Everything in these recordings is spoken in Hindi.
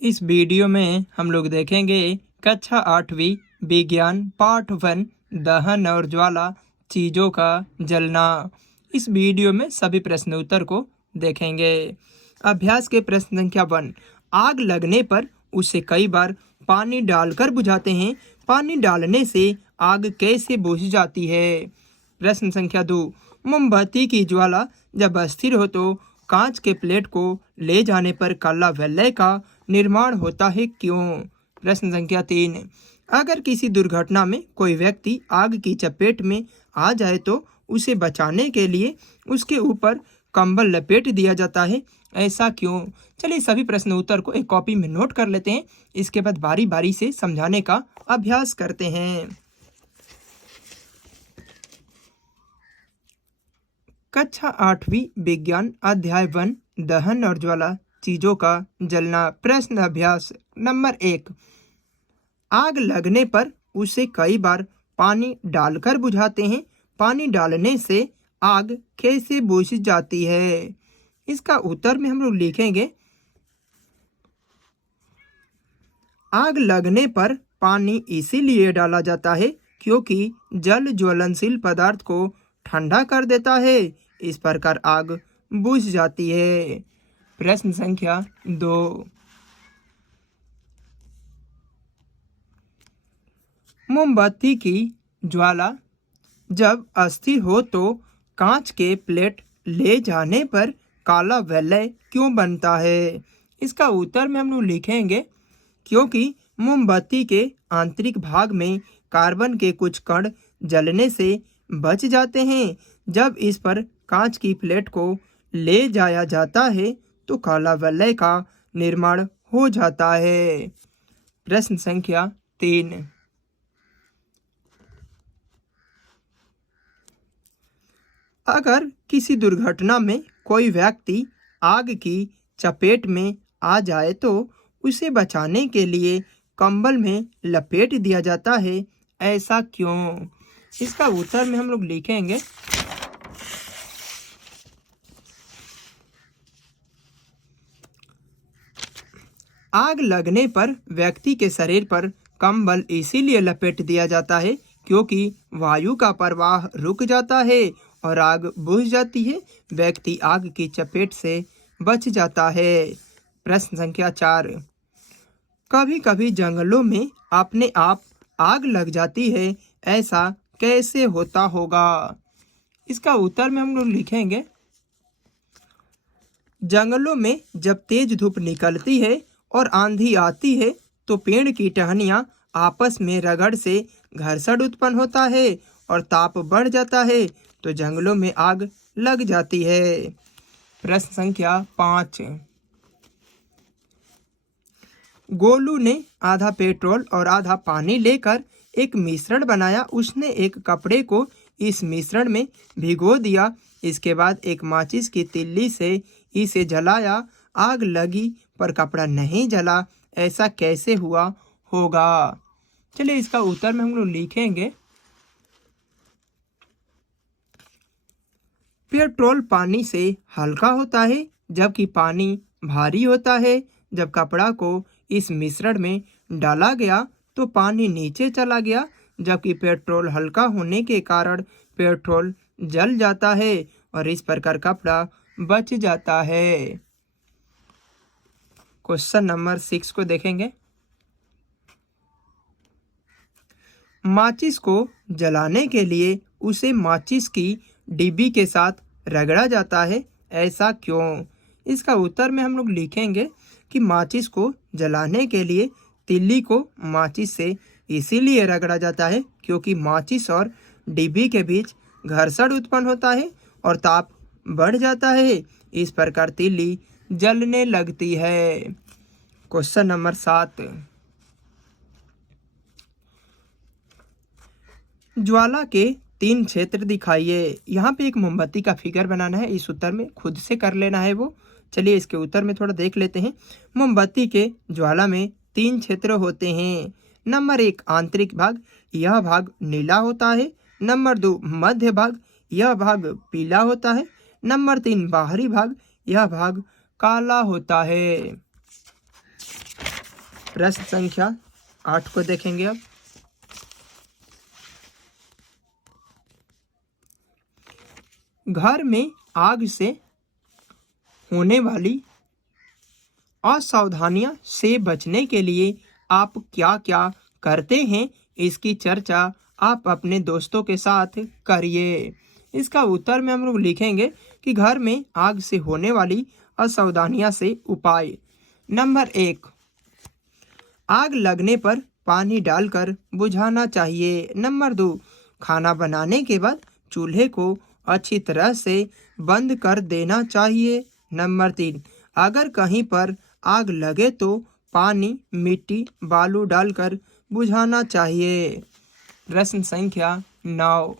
इस वीडियो में हम लोग देखेंगे कक्षा 8वीं विज्ञान पाठ 1 दहन और ज्वाला चीजों का जलना। इस वीडियो में सभी प्रश्न उत्तर को देखेंगे। अभ्यास के प्रश्न संख्या 1, आग लगने पर उसे कई बार पानी डालकर बुझाते हैं। पानी डालने से आग कैसे बुझ जाती है? प्रश्न संख्या 2, मोमबत्ती की ज्वाला जब अस्थिर हो तो कांच के प्लेट को ले जाने पर काला वलय का निर्माण होता है, क्यों? प्रश्न संख्या 3, अगर किसी दुर्घटना में कोई व्यक्ति आग की चपेट में आ जाए तो उसे बचाने के लिए उसके ऊपर कंबल लपेट दिया जाता है, ऐसा क्यों? चलिए सभी प्रश्न उत्तर को एक कॉपी में नोट कर लेते हैं। इसके बाद बारी बारी से समझाने का अभ्यास करते हैं। कक्षा 8वीं विज्ञान अध्याय 1 दहन और ज्वाला चीजों का जलना। प्रश्न अभ्यास नंबर 1, आग लगने पर उसे कई बार पानी डालकर बुझाते हैं। पानी डालने से आग कैसे बुझ जाती है? इसका उत्तर में हम लोग लिखेंगे, आग लगने पर पानी इसीलिए डाला जाता है क्योंकि जल ज्वलनशील पदार्थ को ठंडा कर देता है। इस प्रकार आग बुझ जाती है। प्रश्न संख्या 2, मोमबत्ती की ज्वाला जब अस्थिर हो तो कांच के प्लेट ले जाने पर काला वलय क्यों बनता है? इसका उत्तर में हम लोग लिखेंगे, क्योंकि मोमबत्ती के आंतरिक भाग में कार्बन के कुछ कण जलने से बच जाते हैं। जब इस पर कांच की प्लेट को ले जाया जाता है तो काला वलय का निर्माण हो जाता है। प्रश्न संख्या 3, अगर किसी दुर्घटना में कोई व्यक्ति आग की चपेट में आ जाए तो उसे बचाने के लिए कंबल में लपेट दिया जाता है, ऐसा क्यों? इसका उत्तर में हम लोग लिखेंगे, आग लगने पर व्यक्ति के शरीर पर कंबल इसीलिए लपेट दिया जाता है क्योंकि वायु का प्रवाह रुक जाता है और आग बुझ जाती है। व्यक्ति आग की चपेट से बच जाता है। प्रश्न संख्या 4, कभी कभी जंगलों में अपने आप आग लग जाती है, ऐसा कैसे होता होगा? इसका उत्तर में हम लोग लिखेंगे, जंगलों में जब तेज धूप निकलती है और आंधी आती है तो पेड़ की टहनियाँ आपस में रगड़ से घर्षण उत्पन्न होता है और ताप बढ़ जाता है तो जंगलों में आग लग जाती है। प्रश्न संख्या 5, गोलू ने आधा पेट्रोल और आधा पानी लेकर एक मिश्रण बनाया। उसने एक कपड़े को इस मिश्रण में भिगो दिया। इसके बाद एक माचिस की तिल्ली से इसे जलाया। आग लगी पर कपड़ा नहीं जला, ऐसा कैसे हुआ होगा? चलिए इसका उत्तर में हम लोग लिखेंगे, पेट्रोल पानी से हल्का होता है जबकि पानी भारी होता है। जब कपड़ा को इस मिश्रण में डाला गया तो पानी नीचे चला गया, जबकि पेट्रोल हल्का होने के कारण पेट्रोल जल जाता है और इस प्रकार कपड़ा बच जाता है। क्वेश्चन नंबर 6 को देखेंगे, माचिस को जलाने के लिए उसे माचिस की डिब्बी के साथ रगड़ा जाता है, ऐसा क्यों? इसका उत्तर में हम लोग लिखेंगे कि माचिस को जलाने के लिए तिल्ली को माचिस से इसीलिए रगड़ा जाता है क्योंकि माचिस और डिब्बी के बीच घर्षण उत्पन्न होता है और ताप बढ़ जाता है। इस प्रकार तिल्ली जलने लगती है। क्वेश्चन नंबर 7, ज्वाला के 3 क्षेत्र दिखाइए। यहाँ पे एक मोमबत्ती का फिगर बनाना है। इस उत्तर में खुद से कर लेना है वो। चलिए इसके उत्तर में थोड़ा देख लेते हैं। मोमबत्ती के ज्वाला में 3 क्षेत्र होते हैं। नंबर 1 आंतरिक भाग, यह भाग नीला होता है। नंबर 2 मध्य भाग, यह भाग पीला होता है। नंबर 3 बाहरी भाग, यह भाग काला होता है। प्रश्न संख्या 8 को देखेंगे अब। घर में आग से होने वाली असावधानियों से बचने के लिए आप क्या क्या करते हैं, इसकी चर्चा आप अपने दोस्तों के साथ करिए। इसका उत्तर में हम लोग लिखेंगे कि घर में आग से होने वाली असावधानियों से उपाय। नंबर 1, आग लगने पर पानी डालकर बुझाना चाहिए। नंबर 2, खाना बनाने के बाद चूल्हे को अच्छी तरह से बंद कर देना चाहिए। नंबर 3, अगर कहीं पर आग लगे तो पानी, मिट्टी, बालू डालकर बुझाना चाहिए। प्रश्न संख्या 9,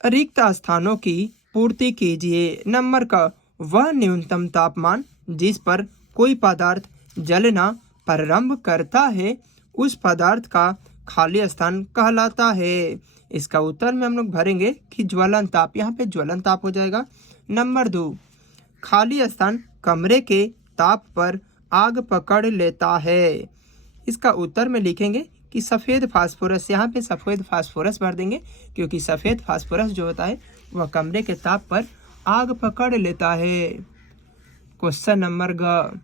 रिक्त स्थानों की पूर्ति कीजिए। नंबर का वह न्यूनतम तापमान जिस पर कोई पदार्थ जलना प्रारंभ करता है उस पदार्थ का खाली स्थान कहलाता है। इसका उत्तर में हम लोग भरेंगे कि ज्वलन ताप, यहाँ पे ज्वलन ताप हो जाएगा। नंबर 2, खाली स्थान कमरे के ताप पर आग पकड़ लेता है। इसका उत्तर में लिखेंगे कि सफ़ेद फास्फोरस, यहाँ पे सफ़ेद फास्फोरस भर देंगे क्योंकि सफ़ेद फास्फोरस जो होता है वह कमरे के ताप पर आग पकड़ लेता है। क्वेश्चन नंबर ग,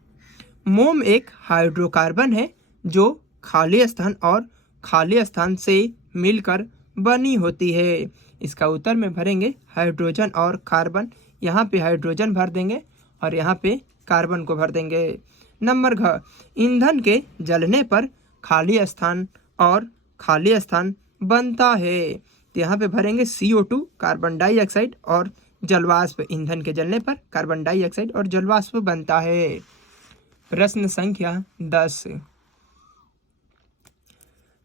मोम एक हाइड्रोकार्बन है जो खाली स्थान और खाली स्थान से मिलकर बनी होती है। इसका उत्तर में भरेंगे हाइड्रोजन और कार्बन, यहाँ पे हाइड्रोजन भर देंगे और यहाँ पे कार्बन को भर देंगे। नंबर घ, ईंधन के जलने पर खाली स्थान और खाली स्थान बनता है। तो यहाँ पे भरेंगे CO2 कार्बन डाइऑक्साइड और जलवाष्प। ईंधन के जलने पर कार्बन डाइऑक्साइड और जलवाष्प बनता है। प्रश्न संख्या 10,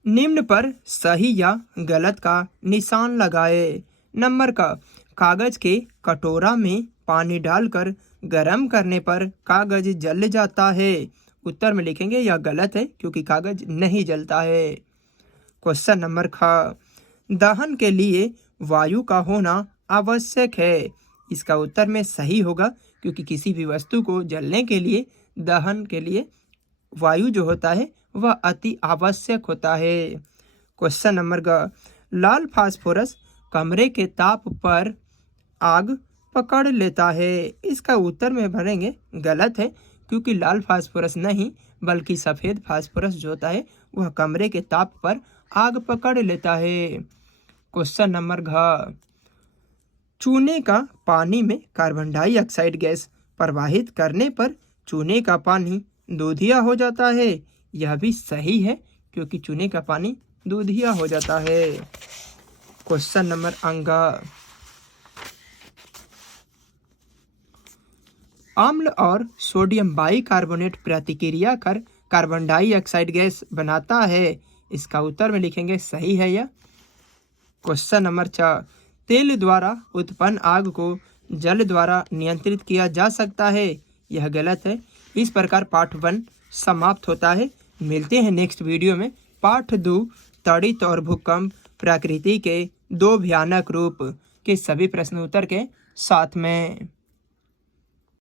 निम्न पर सही या गलत का निशान लगाए। नंबर का, कागज के कटोरा में पानी डालकर गर्म करने पर कागज जल जाता है। उत्तर में लिखेंगे यह गलत है क्योंकि कागज नहीं जलता है। क्वेश्चन नंबर ख, दहन के लिए वायु का होना आवश्यक है। इसका उत्तर में सही होगा क्योंकि किसी भी वस्तु को जलने के लिए, दहन के लिए वायु जो होता है वह अति आवश्यक होता है। क्वेश्चन नंबर ग, लाल फास्फोरस कमरे के ताप पर आग पकड़ लेता है। इसका उत्तर में भरेंगे गलत है क्योंकि लाल फास्फोरस नहीं बल्कि सफ़ेद फास्फोरस जो होता है वह कमरे के ताप पर आग पकड़ लेता है। क्वेश्चन नंबर घ, चूने का पानी में कार्बन डाइऑक्साइड गैस प्रवाहित करने पर चूने का पानी दूधिया हो जाता है। यह भी सही है क्योंकि चूने का पानी दूधिया हो जाता है। क्वेश्चन नंबर अंग, अम्ल और सोडियम बाइकार्बोनेट प्रतिक्रिया कर कार्बन डाइऑक्साइड गैस बनाता है। इसका उत्तर में लिखेंगे सही है यह। क्वेश्चन नंबर 4, तेल द्वारा उत्पन्न आग को जल द्वारा नियंत्रित किया जा सकता है। यह गलत है। इस प्रकार पार्ट 1 समाप्त होता है। मिलते हैं नेक्स्ट वीडियो में पार्ट 2, तड़ित और भूकंप प्रकृति के 2 भयानक रूप के सभी प्रश्न उत्तर के साथ में।